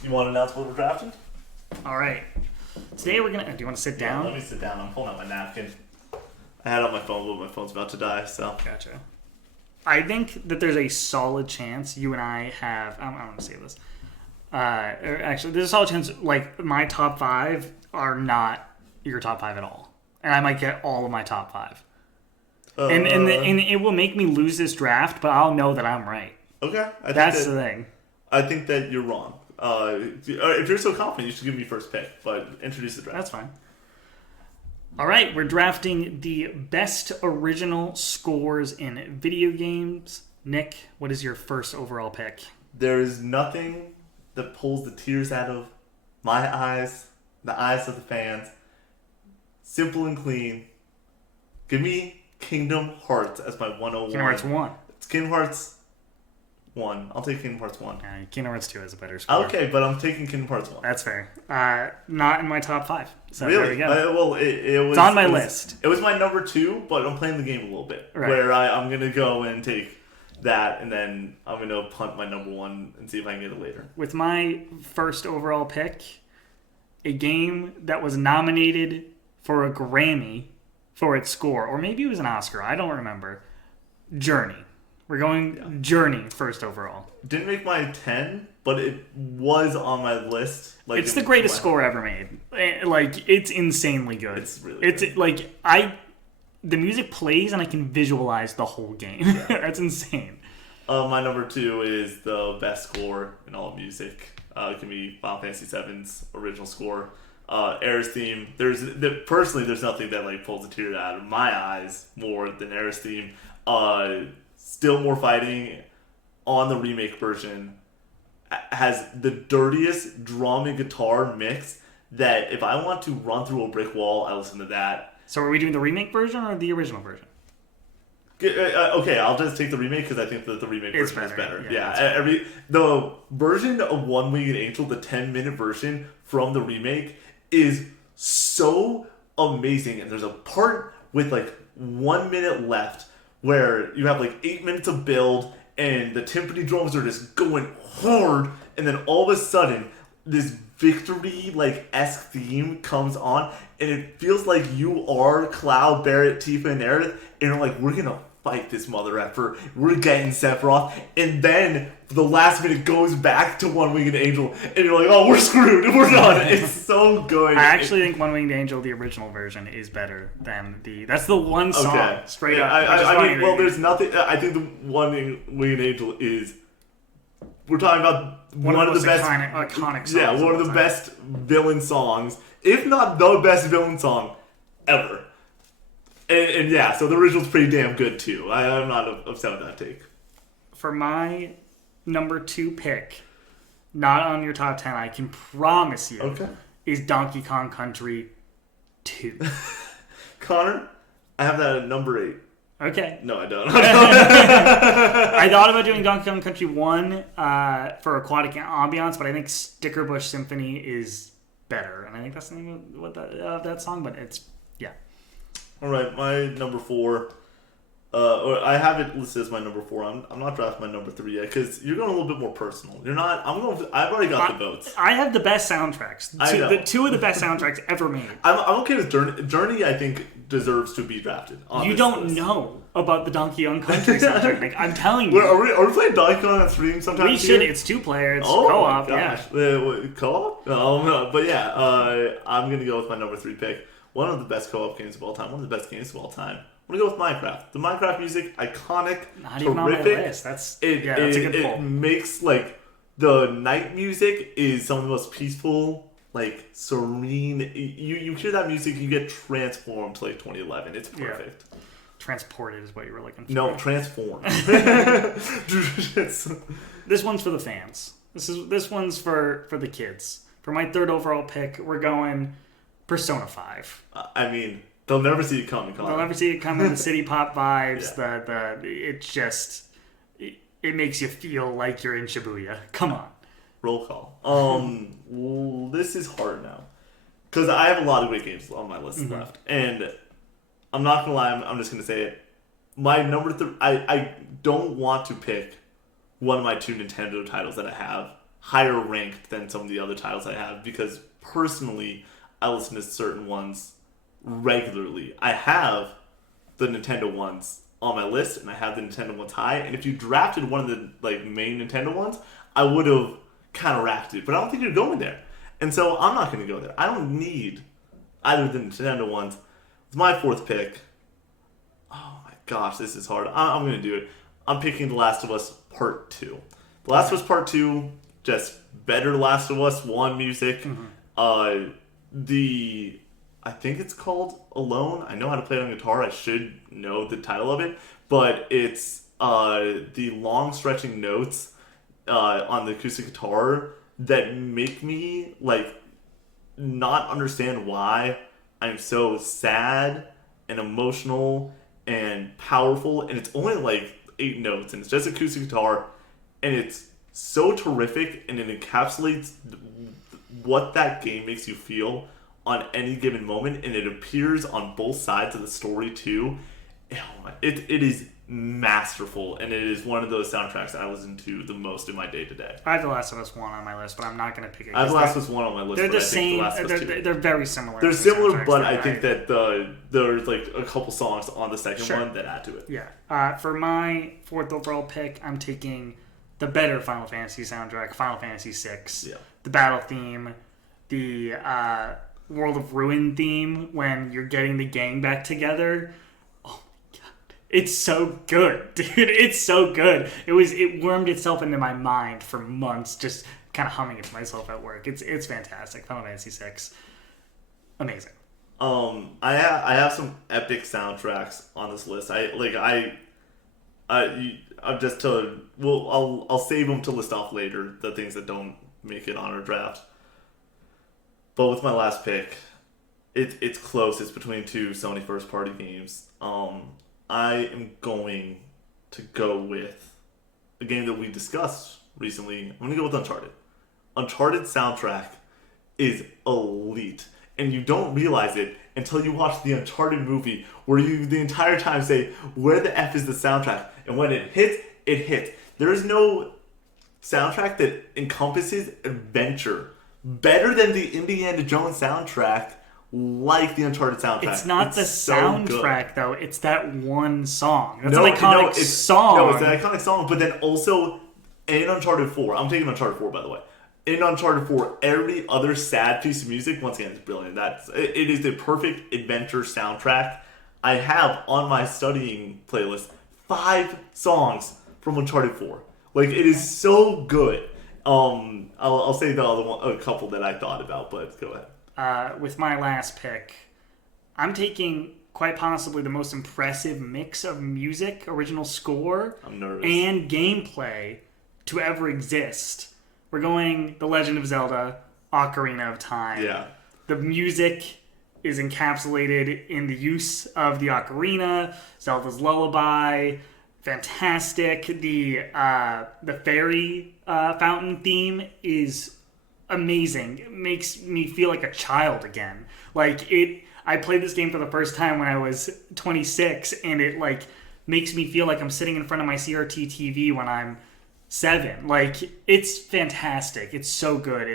You want to announce what we're drafting? All right. Today we're gonna. Do you want to sit down? Let me sit down. I'm pulling out my napkin. I had it on my phone, but my phone's about to die. So gotcha. I think that there's a solid chance you and I have. I want to say this. Actually, there's a solid chance like my top 5 are not your top 5 at all, and I might get all of my top 5. And it will make me lose this draft, but I'll know that I'm right. Okay, that's the thing. I think that you're wrong. If you're so confident, you should give me first pick, but introduce the draft. That's fine. All right, we're drafting the best original scores in video games. Nick, what is your first overall pick? There is nothing that pulls the tears out of my eyes, the eyes of the fans. Simple and clean. Give me Kingdom Hearts as my 101. Kingdom Hearts 1. It's Kingdom Hearts 1. I'll take Kingdom Hearts 1. Kingdom Hearts 2 is a better score. Okay, but I'm taking Kingdom Hearts 1. That's fair. Not in my top 5. So really? There we go. Well, it's on my list. It was my number 2, but I'm playing the game a little bit. Right. Where I'm going to go and take that, and then I'm going to punt my number 1 and see if I can get it later. With my first overall pick, a game that was nominated for a Grammy for its score, or maybe it was an Oscar, I don't remember. Journey. We're going Journey first overall. Didn't make my 10, but it was on my list. It's the greatest score ever made. Like, it's insanely good. It's really good. Like, the music plays and I can visualize the whole game. Yeah. That's insane. My number 2 is the best score in all of music. It can be Final Fantasy VII's original score. Aerith's theme. Personally, there's nothing that like pulls a tear out of my eyes more than Aerith's theme. Still More Fighting on the remake version has the dirtiest drum and guitar mix that if I want to run through a brick wall, I listen to that. So are we doing the remake version or the original version? Okay, I'll just take the remake because I think that the remake It's version is better. better. Yeah, The version of One Winged Angel, the 10-minute version from the remake, is so amazing. And there's a part with like 1 minute left where you have like 8 minutes of build, and the timpani drums are just going hard, and then all of a sudden this victory like esque theme comes on, and it feels like you are Cloud, Barrett, Tifa, and Aerith, and you're like, we're gonna fight this mother effer, we're getting Sephiroth, and then the last minute goes back to One Winged Angel, and you're like, oh, we're screwed, we're done. It's so good. I actually think One Winged Angel, the original version, is better than that's the one song straight up. I mean, well, there's nothing. I think the One Winged Angel is. We're talking about one of the best iconic songs. Yeah, one of the best villain songs, if not the best villain song ever. And yeah, so the original's pretty damn good too. I'm not upset with that take. For my number 2 pick, not on your top 10, I can promise you, is Donkey Kong Country 2. Connor, I have that at number 8. Okay. No, I don't. I thought about doing Donkey Kong Country 1 for aquatic ambiance, but I think Sticker Bush Symphony is better. And I think that's the name of that song, but it's, yeah. All right, my number 4. Or I have it listed as my number 4. I'm not drafting my number 3 yet because you're going a little bit more personal. You're not. I've already got the votes. I have the best soundtracks. The 2 of the best soundtracks ever made. I'm okay with Journey. Journey, I think, deserves to be drafted. You don't know about the Donkey Kong Country soundtrack. Like, I'm telling you. Are we playing Donkey Kong on stream sometime? We should. It's 2 players. Co-op. Yeah. Co-op? No, but yeah. I'm gonna go with my number 3 pick. One of the best co-op games of all time. One of the best games of all time. I'm gonna go with Minecraft. The Minecraft music, iconic, not terrific. Even on my list. That's a good pull. It makes like the night music is some of the most peaceful, like serene. You hear that music, you get transformed to like 2011. It's perfect. Yeah. Transported is what you were looking for. No, transformed. This one's for the fans. This one's for the kids. For my 3rd overall pick, we're going Persona 5. I mean, they'll never see it coming. They'll never see it coming. The city pop vibes. Yeah. It just it makes you feel like you're in Shibuya. Come on. Roll call. This is hard now because I have a lot of great games on my list left, and I'm not gonna lie. I'm just gonna say it. My number 3. I don't want to pick one of my 2 Nintendo titles that I have higher ranked than some of the other titles I have because personally, I listen to certain ones regularly. I have the Nintendo ones on my list, and I have the Nintendo ones high. And if you drafted one of the like main Nintendo ones, I would have counteracted it. But I don't think you're going there, and so I'm not going to go there. I don't need either of the Nintendo ones. It's my 4th pick. Oh my gosh, this is hard. I'm going to do it. I'm picking The Last of Us Part 2. The Last of Us Part 2, just better Last of Us 1 music. I think it's called Alone. I know how to play it on guitar. I should know the title of it. But it's the long stretching notes on the acoustic guitar that make me like not understand why I'm so sad and emotional and powerful. And it's only like 8 notes and it's just acoustic guitar. And it's so terrific and it encapsulates what that game makes you feel on any given moment, and it appears on both sides of the story too. It is masterful, and it is one of those soundtracks I listen to the most in my day to day. I have The Last of Us 1 on my list, but I'm not going to pick it. I have The Last of Us 1 on my list. They're but the I same. Think the Last of Us 2. They're very similar. They're similar, but I think that there's like a couple songs on the second one that add to it. Yeah. For my 4th overall pick, I'm taking the better Final Fantasy soundtrack, Final Fantasy VI. Yeah. The battle theme, the World of Ruin theme when you're getting the gang back together. Oh my god. It's so good, dude. It's so good. It wormed itself into my mind for months, just kind of humming it to myself at work. It's fantastic. Final Fantasy VI. Amazing. I have some epic soundtracks on this list. I'll save them to list off later, the things that don't make it on our draft. But with my last pick, it's close. It's between 2 Sony first-party games. I'm I am going to go with a game that we discussed recently. I'm going to go with Uncharted. Uncharted soundtrack is elite. And you don't realize it until you watch the Uncharted movie, where you the entire time say, where the F is the soundtrack? And when it hits, it hits. There is no soundtrack that encompasses adventure better than the Indiana Jones soundtrack, like the Uncharted soundtrack. It's not the soundtrack, though. It's that one song. That's an iconic song. No, it's an iconic song, but then also in Uncharted 4, I'm taking Uncharted 4, by the way. In Uncharted 4, every other sad piece of music, once again, is brilliant. It is the perfect adventure soundtrack. I have on my studying playlist 5 songs from Uncharted 4. Like, it is so good. I'll say the other one, a couple that I thought about, but go ahead. With my last pick, I'm taking quite possibly the most impressive mix of music, original score, I'm nervous, and gameplay to ever exist. We're going The Legend of Zelda, Ocarina of Time. Yeah. The music is encapsulated in the use of the ocarina, Zelda's lullaby, fantastic. The fairy fountain theme is amazing. It makes me feel like a child again. I played this game for the first time when I was 26, and it makes me feel like I'm sitting in front of my CRT TV when I'm 7. It's fantastic. It's so good.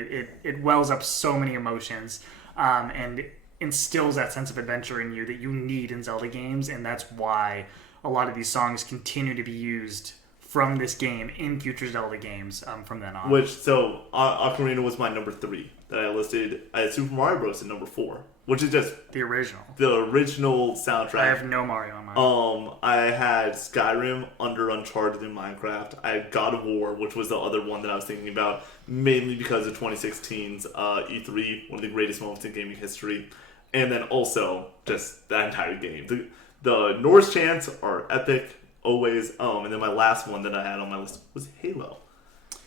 It wells up so many emotions, and instills that sense of adventure in you that you need in Zelda games, and that's why a lot of these songs continue to be used from this game in future Zelda games from then on. Ocarina was my number 3 that I listed. I had Super Mario Bros. In number 4, which is just the original soundtrack. I have no Mario on mine. I had Skyrim under Uncharted and Minecraft. I had God of War, which was the other one that I was thinking about, mainly because of 2016's E3, one of the greatest moments in gaming history. And then also just that entire game. The Norse chants are epic, always. And then my last one that I had on my list was Halo.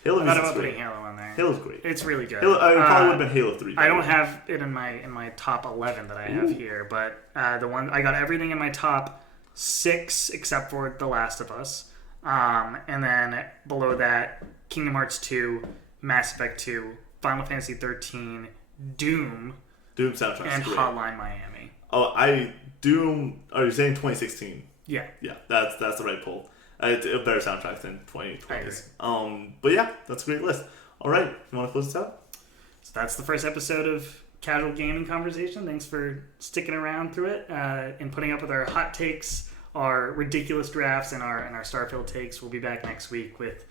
I thought about putting Halo on there. Halo's great. It's really good. It probably would have been Halo 3. I don't have it in my top 11 that I have here, but the one I got everything in my top 6 except for The Last of Us, and then below that, Kingdom Hearts 2, Mass Effect 2, Final Fantasy 13, Doom soundtrack, and great. Hotline Miami. Doom. Are you saying 2016? Yeah, that's the right pull. It's a better soundtrack than 2020's. I But yeah, that's a great list. All right, you want to close this out? So that's the first episode of Casual Gaming Conversation. Thanks for sticking around through it and putting up with our hot takes, our ridiculous drafts, and our Starfield takes. We'll be back next week with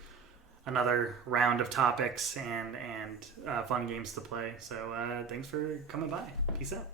another round of topics and fun games to play. So thanks for coming by. Peace out.